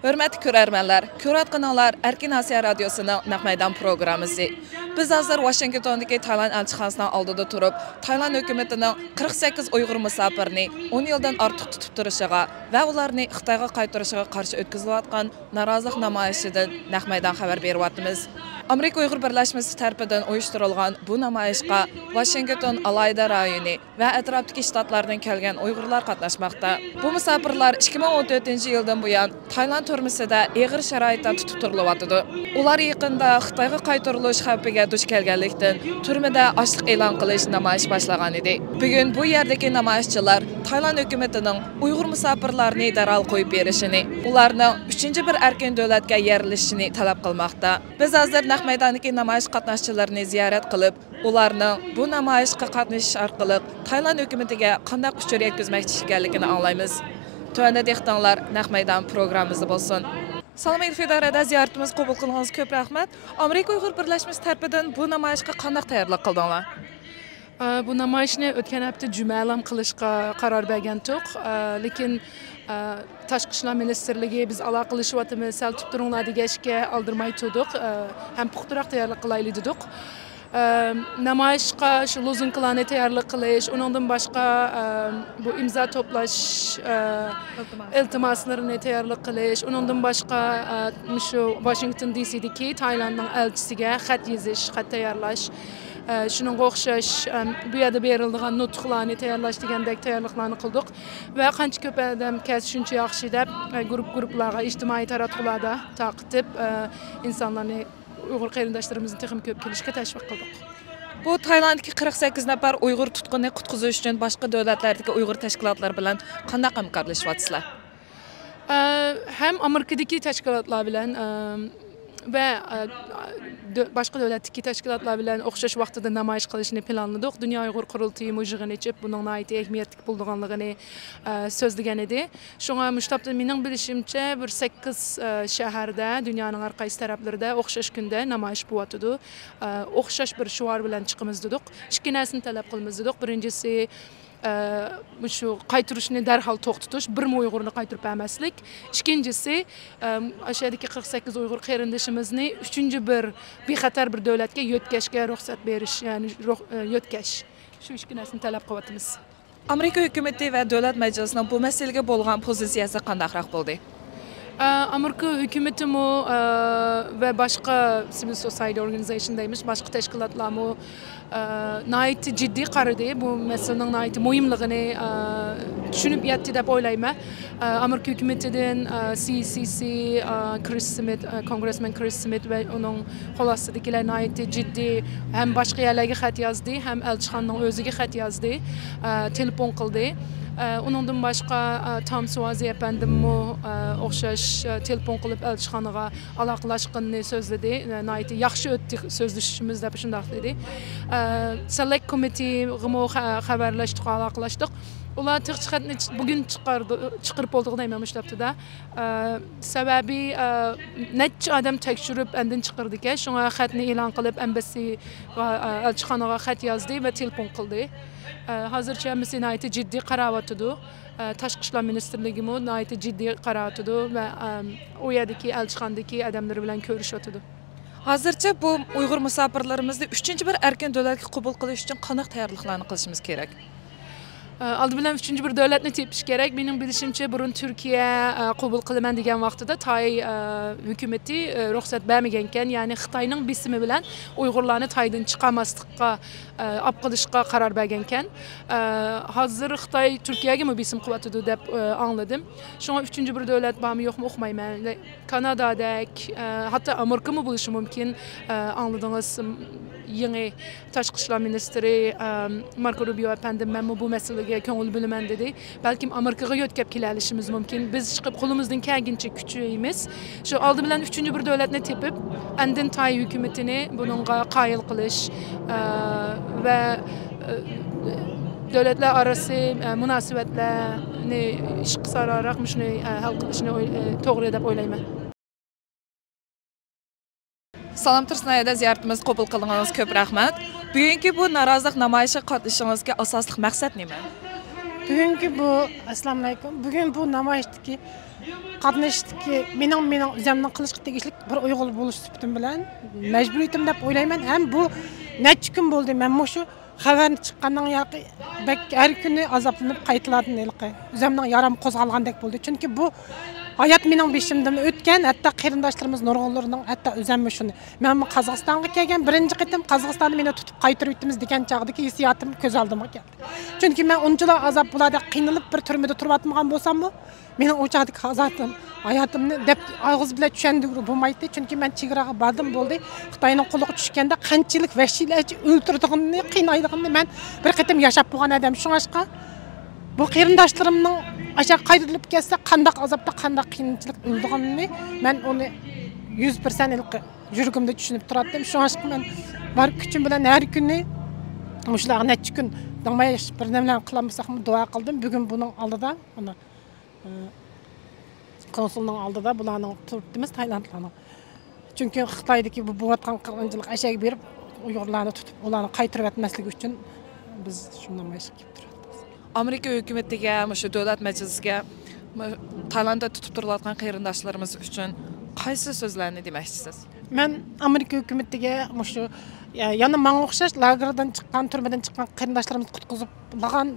Hörmətli görərmənlər, Köratqanlar Erkin Asiya Radiosu'nun Naq Meydan programısı. Biz hazır Washington'daki Tayland elçixanasının aldıda turub, Tayland hökumətinin 48 Uyğur müsafirini 10 yıldan artıq tutub duruşuğa və onlarını Xitayğa qaytarışığa qarşı ötküzülayotgan narazılıq namayişidən Naq Meydan xəbər beriyotimiz. Amerika Uyğur Birləşməsi tərəfindən uyuşturulğan bu namayişqa Washington alayda rayonu və ətrafdakı ştatlardan gələn Uyğurlar qatnaşmaqda. Bu müsafirlər 2014-cü ildən bu yan Tayland türməsində ağır şəraitdə tutub turulayotdu. Ular yaxında Xitayğa qaytarılış xəvfiga duch kelganlikdən türmədə açlıq elan qilish namoyish başlagan idi. Bugün bu yerdəki namoyishchilar Tayland hökumətinin Uyğur müsafirlərini dərhal qoyub berishini, ularning 3-cü bir erkin dövlətə yerilishini tələb qılmaqda. Biz hazır Naq Meydandakı namoyish qatnaşçılarını ziyorat qilib, ularning bu namoyishga qatnashish orqali Tayland hökumətiga qanday uçur yetkazmoqchi ekanligini anglaymiz. Tövəndə dehqonlar Naq Meydan programımızda bo'lsin. Salam Elfidarada ziyoratimiz qabul qilganingiz ko'p rahmat. Amerika Uyğur Birləşməsi tərəfindən bu namoyishga qanday tayyorlik qildinglar? Bu namoyishni o'tgan hafta jumalam qilishga qaror bergandik, lekin Tashqi ishlar ministrligi biz aloqalashyapmiz, sal tuturinglar degashga oldirmay turdik, ham puxtaroq tayyorlik qilaylik dedik. Namoyishga shu lozunkalarni tayyorlik qilish, undan boshqa bu imzo to'plash iltimoslarini tayyorlik qilish, undan boshqa shu Washington DC'dagi Taylandning elchisiga xat yozish, xat tayyorlash, shuningga o'xshash bu yerda berilgan nutqlarni tayyorlash degandek tayyorliklarni qildik va qancha ko'p odam kelsa shuncha yaxshi deb guruhlarga, ijtimoiy taratqularda taqib insonlarni Uyghur qarindoshlarimizni texim ko'p kelishga tashviq qildik. Bu Taylanddagi 48 nafar Uyghur tutqunni qutqizish uchun boshqa davlatlardagi Uyghur tashkilotlar bilan qanday hamkorlashyapsizlar? Ham Amerikadagi tashkilotlar bilan ve başka davlatdagi tashkilotlar bilan o'xshash vaqtida namoyish qilishni planladik. Dunyo Uyg'ur qurultiyi mujig'ini ichib, buning nihoyatda ahamiyatli bo'lganligini so'zlagan edi. Shunga mushtabda mening bilishimcha bir 8 shaharda, dunyoning har qaysi taraflarida o'xshash kunda namoyish bo'lyotdi. O'xshash bir shuar bilan chiqimiz dedik. Ikki narsani talab qilamiz dedik. Birinchisi şu qaytarishni darhol to'xtatish, bir Uyg'urni qaytarib bermaslik. Ikkinchisi aşağıdaki 48 Uyg'ur qarindoshimizni 3-cü bir bexatar bir davlatga yo'tkashga ruxsat berish, ya'ni yo'tkash. Shu ikki narsani talab qilyapmiz. Amerika hukumati va davlat majlisining bu masalaga bo'lgan pozitsiyasi qandayroq bo'ldi? Amerika hükümeti mu ve başka civil society organization demiş, başka teşkilatlar mu nait ciddi qaradı bu meselenin nait mühimligini düşünüp yetti deb oylayman. Amerika hükümetinden CCC, Chris Smith, Congressman Chris Smith ve onun xolasıdagilar nait ciddi hem başka yerlerge xat yazdı, hem elçixananın özüge xat yazdı, telefon qildi. Onundan başqa Tom Suazi efendim o'xshash telefon qilib elchixonaga aloqalashganini so'zladi. Nihoyatda yaxshi o'tdi so'zlashishimiz deb shunday dedi. Select Committee g'imo xabarlashdik, aloqalashdik. Ular chiqishni bugun chiqarib bo'ldi deyman mushtabda. Sababi necha odam tekshirib andin chiqirdi ekan. Shunga xatni e'lon qilib embassy elchixonaga xat yozdi va telefon qildi. Hozircha nihoyatda jiddiy qarayotdi. Tashqi ishlar ministrligi nihoyatda jiddiy qarayotdi va u yerdagi elchixonadagi odamlar bilan ko'rishyotdi. Hozircha bu Uyg'ur musofirlarimizni 3-cü bir erkin davlatga qabul qilish uchun qanday tayyorliklarni qilishimiz kerak? Aldı bilan 3-cü bir davlatni tepish kerak. Mening bilishimcha burun Turkiya qabul qilaman degan vaqtida Tay hukumatı ruxsat bermagan ekan, ya'ni Xitoyning bisimi bilan Uyg'urlarni Taydan chiqarmaslikqa olib qilishga qaror bergan ekan. Hozir Xitoy Turkiyaga mu bisim qilyapti deb angladim. Shunga 3-cü bir davlat bormi yo'qmi uqmayman. Kanadadek, hatta Amerika mu bo'lishi mumkin, angladingiz. Yeni Tashqi ishlar ministri Marco Rubio efendim men bu meseleге ko'ngil bo'laman dedi. Balkim Amerikaga yo'tkab kelishimiz mumkin. Biz chiqib qo'limizdan kelgancha kuchaymiz. Shu oldi bilan 3-cü bir davlatni tepib, andin Tay hukumatini buningga qoyil qilish va davlatlar orasi munosabatlarni ish qisqaroq shuni hal qilishni to'g'ri deb o'ylayman. Salam Tursunayda ziyoratimiz qabul qilganingiz ko'p rahmat. Bugungi bu norozilik namoyishiga qatnashishingizga asosli maqsad nima? Bugungi bu assalomu alaykum. Bugun bu namoyishdagi qatnashdiki mening o'zimning qilishga tegishli bir Uyg'ur bo'lish sifatim bilan majburiyatim deb o'ylayman. Ham bu necha kun bo'ldi men shu xabarni chiqqandan yoqi har kuni azoblanib qaytilardim ilqi. O'zimning yaram qo'zg'algandek bo'ldi. Chunki bu hayat mening beshimdan o'tgan, hatto qarindoshlarimiz nurg'unlarning hatto o'zimmi shuni. Men Qozog'istonga kelgan birinchi qitim Qozog'istonni meni tutib qaytarib o'timiz degan chaqdagi hissiyotim ko'z oldimga keldi. Chunki men unchalar azob bo'ladi, qiynalib bir turmada turib bo'lsam-mu, mening o chaqdagi hayotimni deb og'iz bilan tushundirib bo'lmaydi. Chunki men chegaraga bordim bo'ldi. Xitoyning qo'liga tushganda qanchalik vahshiylarcha o'ltirdig'ini, qiynaydig'ini men bir qitim yashab bo'lgan odam. Shunga bu qarindoshlarimning aşağı qayrilib kelsa qandaq azobda qandaq qiyinchilik o'ldiganini men uni 100% ilqi yuragimda tushunib turadim. Shunga men bor kuchim bilan har kuni mushlar necha kun damay bir nimalarni qilmasaqmi duo qildim. Bugun buning oldida uni konsulning oldida bularning turibdimiz Taylandlarning. Chunki Xitoydagi bu bo'layotgan qirg'inchilik aşağı berib Uyg'urlarni tutib ularni qaytarib etmasligi uchun biz shundan mashq qilib turibmiz. Amerika hukumatiga, shu davlat majlisiga Taylandda tutib turilayotgan qarindoshlarimiz uchun qaysi so'zlarni demoqchisiz? Men Amerika hukumatiga shu yana menga o'xshash lagerdan chiqqan, turmadan chiqqan qarindoshlarimizni qutqiziblagan,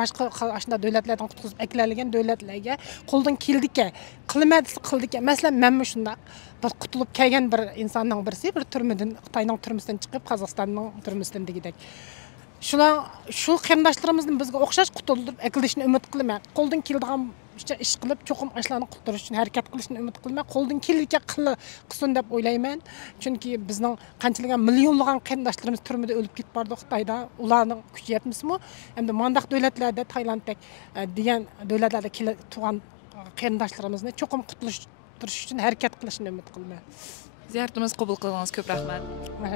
boshqa ashuna davlatlardan qutqizib aklangan davlatlarga qo'ldan keldiki, qilmadisi qildiki. Masalan, men shunda bir qutulib kelgan bir insonning birisi bir turmadan, Xitoyning turmasidan chiqib Qozog'istonning turmasidan degidek. Şu qarindoshlarimizni bizga o'xshash qutulib akilishni umid qilaman. Qo'ldan keladigan ish qilib, cho'qim ashlarni qutqarish uchun harakat qilishni umid qilaman. Qo'ldan kelgan qilsin deb o'ylayman. Chunki bizning qanchalagan millionlagan qarindoshlarimiz turmada o'lib ketib bordi Xitoyda. Ularning kuchi yetmasmi? Endi mandaq davlatlarda, Taylanddek degan davlatlarda tug'an qarindoshlarimizni cho'qim qutulishtirish uchun harakat qilishni umid qilaman. Ziyoratimiz qabul qilganingizga ko'p rahmat.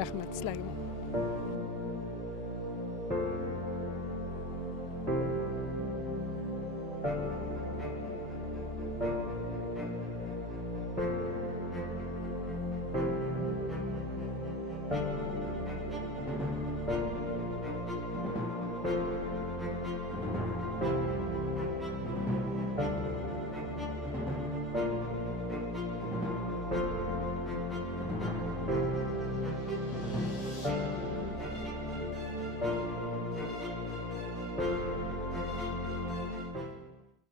Rahmat sizlarga.